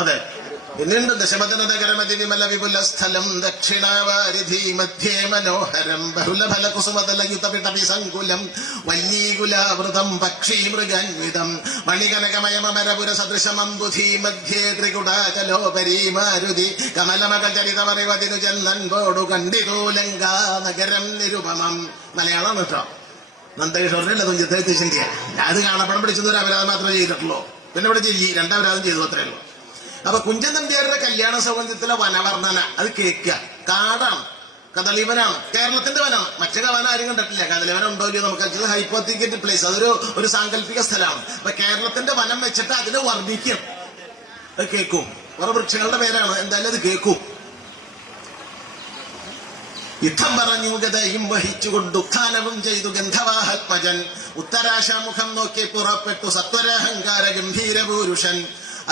അതെ, പിന്നെയുണ്ട് ദശമതനഗരമതി വിമല വിപുല സ്ഥലം ദക്ഷിണാവാരിധി മധ്യേ മനോഹരം ബഹുലഫല കുസുമതലയുതപിടപിസങ്കുലം വല്ലീകുലാവൃതം പക്ഷീ മൃഗാന്വിതം മണികനകമയമരപുര സദൃശമംബുധി മധ്യേ ത്രികുടാചലോപരി മാരുതി കമലമകചരിതമറിവതിനു ചെന്നൻപോടു കണ്ടിതോ ലങ്കാ നഗരം നിരുപമം. മലയാളം കേട്ടോ, നന്ദകിഷോറിനല്ല തുഞ്ചത്തെ ചിന്തിയ. അത് കാണപ്പെടാൻ പിടിച്ചത് ഒരു അപരാധം മാത്രമേ ചെയ്തിട്ടുള്ളൂ. പിന്നെ ഇവിടെ രണ്ടപരാധം ചെയ്തു, അത്രേ ഉള്ളൂ. അപ്പൊ കുഞ്ചൻ നമ്പ്യാരുടെ കല്യാണ സൗഗന്ധ്യത്തിലെ വനവർണ്ണന അത് കേൾക്കുക. കാടാണ്, കദളിവനാണ്, കേരളത്തിന്റെ വനാണ്. മറ്റു വനം ആരും കണ്ടിട്ടില്ല. കദളിവനം ഉണ്ടോ ഇല്ലയോ നമുക്ക് ഹൈപ്പോത്തിക്കറ്റ് പ്ലേസ്, അതൊരു സാങ്കല്പിക സ്ഥലമാണ്. അപ്പൊ കേരളത്തിന്റെ വനം വെച്ചിട്ട് അതിനെ വർണ്ണിക്കും. അത് കേൾക്കും. കുറെ വൃക്ഷങ്ങളുടെ പേരാണ്, എന്തായാലും അത് കേൾക്കും. യുദ്ധം പറഞ്ഞു ഗതയും വഹിച്ചുകൊണ്ട് ഉത്ഥാനവും ചെയ്തു ഗന്ധവാഹത്മജൻ. ഉത്തരാശാമുഖം നോക്കി പുറപ്പെട്ടു സത്വരഹങ്കാര ഗംഭീരപൂരുഷൻ.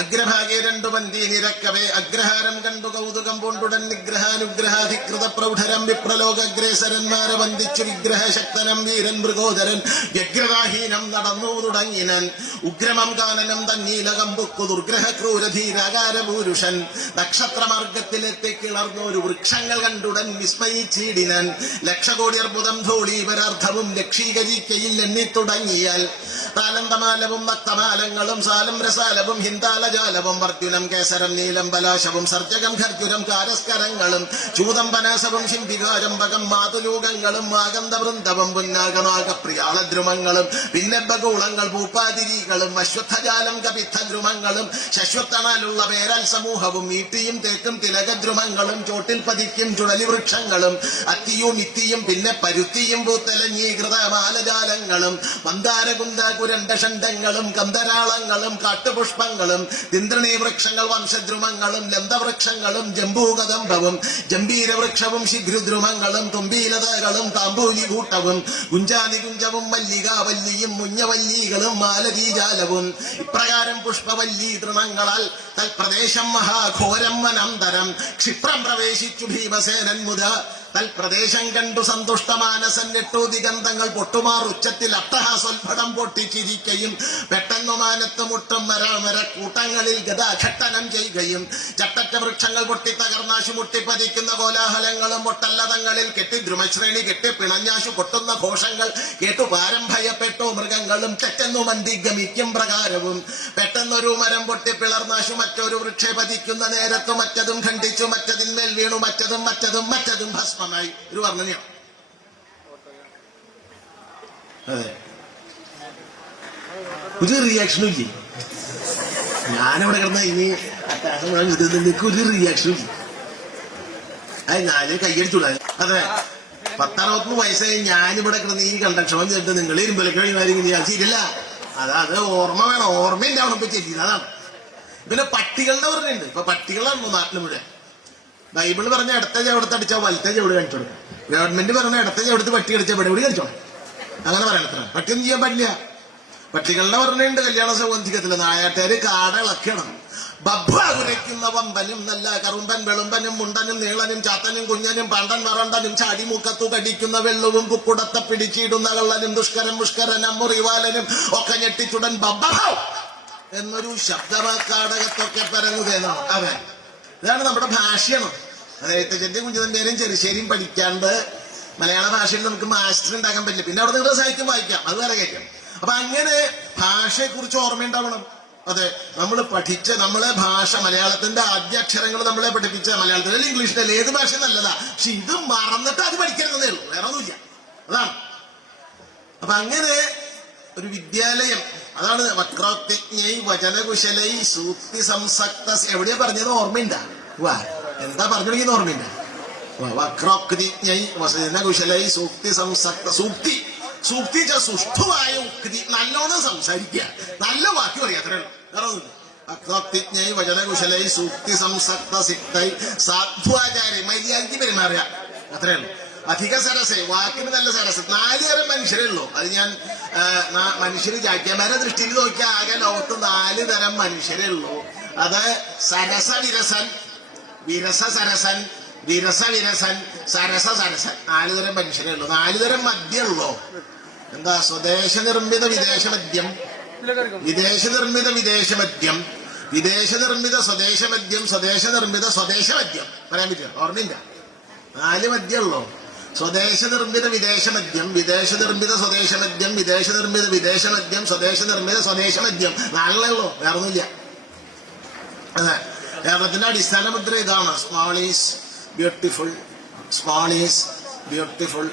അഗ്രഭാഗെ രണ്ടു പന്തി നിരക്കവേ അഗ്രഹാരം കണ്ടു കൗതുകം പൂണ്ടുടൻ നിഗ്രഹാനുഗ്രഹാധികൃത പ്രൗഢരം വിപ്രലോകഗ്രേസരന്മാരെ വന്ദിച്ചു വിഗ്രഹശക്തനം വീരൻ മൃഗോദരൻ വ്യഗ്രതാഹീനം നടന്നു തുടങ്ങിനൻ. ഉഗ്രമം കാനനം തന്നീലകമ്പുക്കു ദുർഗ്രഹ ക്രൂരധീരാകാരപൂരുഷൻ. നക്ഷത്രമാർഗത്തിലെത്തി കിളർന്നൊരു വൃക്ഷങ്ങൾ കണ്ടുടൻ വിസ്മയിച്ചിടിനൻ. ലക്ഷകോടി അർബുദം ധൂളീപരാർത്ഥവും ലക്ഷീകരിക്കയിൽ എണ്ണിത്തുടങ്ങിയാൽ താലന്തമാലവും നക്തമാലങ്ങളും സാലം രസാലവും ഹിന്ദാലജാലവും വർദ്യുനം കേസരം നീലം ബലാശവും സർജകം ഖർജുരം കാരസ്കരങ്ങളും ചൂതം പനാസവും ശിംഭികാരംഭകം മാതുലൂകങ്ങളും ആകന്ദവൃന്ദവും പുന്നാഗനാഗപ്രിയാളദ്രുമങ്ങളും പിന്നെബകൂളങ്ങൾ പൂപ്പാതിരികളും അശ്വത്ഥജാലം കപിത്തദ്രുമങ്ങളും ശശ്വത്തണാലുള്ള പേരാൽ സമൂഹവും ഈട്ടിയും തേക്കും തിലകദ്രുമങ്ങളും ചോട്ടിൽ പതിക്കും ചുഴലി വൃക്ഷങ്ങളും അത്തിയും ഇത്തിയും പിന്നെ പരുത്തിയും പൂത്തലഞ്ഞീകൃത മാലജാലങ്ങളും മന്ദാരകുന്ദ കുരണ്ടഷണ്ടങ്ങളും കന്ദരാളങ്ങളും കാട്ടുപുഷ്പങ്ങളും തിന്ത്രണീ വൃക്ഷങ്ങൾ വംശദ്രുമങ്ങളും ലന്തവൃക്ഷങ്ങളും ജംബൂകദംഭവും ജംബീരവൃക്ഷവും ശിഖ്രുദ്രുമങ്ങളും തുമ്പീലതകളും താമ്പൂലികൂട്ടവും കുഞ്ചാനികുഞ്ചവും മല്ലികാവല്ലിയും മുഞ്ഞവല്ലികളും മാലതീജാലവും ഇപ്രകാരം പുഷ്പവല്ലി തൃണങ്ങളാൽ തൽപ്രദേശം മഹാഘോരം വനന്തരം ക്ഷിപ്രം പ്രവേശിച്ചു ഭീമസേനൻ മുത. തൽപ്രദേശം കണ്ടു സന്തുഷ്ടമാനസൻ എട്ടു ദിഗന്ധങ്ങൾ പൊട്ടുമാർ ഉച്ചത്തിൽ അട്ടഹാസോത്ഭടം പൊട്ടിച്ചിരിക്കയും പെട്ടെന്നു മാനത്ത് മുട്ടും മര കൂട്ടങ്ങളിൽ ഗതാഘട്ടനം ചെയ്യുകയും ചട്ടറ്റ വൃക്ഷങ്ങൾ പൊട്ടി തകർന്നാശു മുട്ടിപ്പതിക്കുന്ന കോലാഹലങ്ങളും പൊട്ടല്ലതങ്ങളിൽ കെട്ടി ദ്രുമശ്രേണി കെട്ടി പിണഞ്ഞാശു പൊട്ടുന്ന ഘോഷങ്ങൾ കേട്ടു പാരം ഭയപ്പെട്ടു മൃഗങ്ങളും തെറ്റെന്നു മന്തി ഗമിക്കും പ്രകാരവും. പെട്ടെന്നൊരു മരം പൊട്ടി പിളർന്നാശു മറ്റൊരു വൃക്ഷേ പതിക്കുന്ന നേരത്തു മറ്റതും ഖണ്ഡിച്ചു മറ്റതിന്മേൽ വീണു മറ്റതും മറ്റതും മറ്റതും ഭസ്മ ഒരു വർണ്ണനയാണ്. അതെ, ഒരു റിയാക്ഷനും ഇല്ലേ? ഞാനവിടെ കിടന്ന ഇനി ഒരു റിയാക്ഷനും ഇല്ല. അത് ഞാന് കയ്യടിച്ചൂടാ. അതെ, 10-60 വയസ്സായി ഞാനിവിടെ കിടന്ന് ഈ കണ്ടക്ഷണം ചെയ്തിട്ട് നിങ്ങൾ ഇരുമ്പലക്കാര്യം ഞാൻ ശരിയല്ല. അത് ഓർമ്മ വേണം, ഓർമ്മയുണ്ടാവണം. ഇപ്പൊ ചെയ്യുന്നത് അതാണ്. പിന്നെ പട്ടികളുടെ പറഞ്ഞുണ്ട്. ഇപ്പൊ പട്ടികളാണോ നാട്ടിൽ മുഴുവൻ. ബൈബിള് പറഞ്ഞ ഇടത്തെ ചവിടത്ത് അടിച്ചാൽ വലത്തെ ചവിട് കാണിച്ചു കൊടുക്കും. ഗവൺമെന്റ് പറഞ്ഞ ഇടത്തെ ചവിടത്ത് പട്ടി അടിച്ചാൽ ഇവിടെ കാണിച്ചോളാം. അങ്ങനെ പറയണത്ര. പട്ടിയൊന്നും ചെയ്യാൻ പറ്റില്ല. പട്ടികളുടെ പറഞ്ഞുണ്ട് കല്യാണ സൗഗന്ധികത്തില് നായാട്ടുകാര് കാടളക്കണം. ബബ്ബുരയ്ക്കുന്ന വമ്പനും നല്ല കറുമ്പൻ വെളുമ്പനും മുണ്ടനും നീളനും ചാത്തനും കുഞ്ഞനും പണ്ടൻ മറണ്ടനും ചാടിമുക്കത്തു കടിക്കുന്ന വെള്ളവും കുക്കുടത്തെ പിടിച്ചിടുന്ന കള്ളനും ദുഷ്കരം മുഷ്കരനും മുറിവാലനും ഒക്കെ ഞെട്ടിച്ചുടൻ ബബ്ബഹൗ എന്നൊരു ശബ്ദമാക്കാടകത്തൊക്കെ പരങ്ങുകയെന്നാണ്. അതെ, ഇതാണ് നമ്മുടെ ഭാഷയാണ്. അതായത് ചെന്റെ കുഞ്ചതന്റെയും ചെറുശ്ശേരിയും പഠിക്കാണ്ട് മലയാള ഭാഷയിൽ നമുക്ക് മാസ്റ്റർ ഉണ്ടാക്കാൻ പറ്റില്ല. പിന്നെ അവിടെ നിങ്ങളുടെ സാഹിത്യം വായിക്കാം, അത് വേറെ കേൾക്കാം. അപ്പൊ അങ്ങനെ ഭാഷയെ കുറിച്ച് ഓർമ്മയുണ്ടാവണം. അതെ, നമ്മൾ പഠിച്ച നമ്മളെ ഭാഷ, മലയാളത്തിന്റെ ആദ്യ അക്ഷരങ്ങൾ നമ്മളെ പഠിപ്പിച്ച മലയാളത്തിൽ ഇംഗ്ലീഷിലല്ല, ഏത് ഭാഷ നല്ലതാ. പക്ഷെ ഇത് മറന്നിട്ട് അത് പഠിക്കരുതെന്നേ ഉള്ളൂ, വേറെ ഒന്നുമില്ല. അതാണ്. അപ്പൊ അങ്ങനെ ഒരു വിദ്യാലയം, അതാണ് വക്രോക്തിജ്ഞൈ വചനകുശലൈ സൂക്തി സംസക്ത. എവിടെയാ പറഞ്ഞത് ഓർമ്മയുണ്ടാ? വാ, എന്താ പറഞ്ഞു തുടങ്ങിയത് ഓർമ്മയുണ്ടാ? വക്രോക്തിജ്ഞൈ വചനകുശലൈ സൂക്തി സംസക്ത. സൂക്തി സുഷ്ഠുവായ ഉക്തി, നല്ലോണം സംസാരിക്കുക, നല്ല വാക്ക് പറയാ, അത്രേ ഉള്ളൂ, വേറെ ഒന്നുമില്ല. വക്രോക്തിജ്ഞൈ വചനകുശലൈ സൂക്തി സംസക്ത സിക്തൈ സാധ്വാചാര്യ, മര്യാദയ്ക്ക് പെരുമാറുക, അത്രേ ഉള്ളൂ. അധിക സരസ്, വാക്കിന് നല്ല സരസ്. 4 തരം മനുഷ്യരേ ഉള്ളൂ. അത് ഞാൻ മനുഷ്യര് ജാഗ്യമാരുടെ ദൃഷ്ടിയിൽ നോക്കിയാൽ ആകെ ലോകത്ത് 4 തരം മനുഷ്യരേ ഉള്ളൂ. അത് സരസ വിരസൻ, വിരസ സരസൻ, വിരസ വിരസൻ, സരസ സരസൻ. 4 തരം മനുഷ്യരേ ഉള്ളൂ. 4 തരം മദ്യം ഉള്ളൂ. എന്താ? സ്വദേശ നിർമ്മിത വിദേശ മദ്യം, വിദേശ നിർമ്മിത വിദേശ മദ്യം, വിദേശ നിർമ്മിത സ്വദേശ മദ്യം, സ്വദേശ നിർമ്മിത സ്വദേശ മദ്യം പറയാൻ പറ്റുമോ? ഓർമ്മയില്ല, 4 മദ്യമുള്ളൂ. സ്വദേശ നിർമ്മിത വിദേശ മദ്യം, വിദേശ നിർമ്മിത സ്വദേശ മദ്യം, വിദേശ നിർമ്മിത വിദേശ മദ്യം, സ്വദേശ നിർമ്മിത സ്വദേശ മദ്യം, 4 ഉള്ളൂ, വേറൊന്നുമില്ല. അതെ, കേരളത്തിന്റെ അടിസ്ഥാന മുദ്ര ഇതാണ്. Small is beautiful, small is beautiful.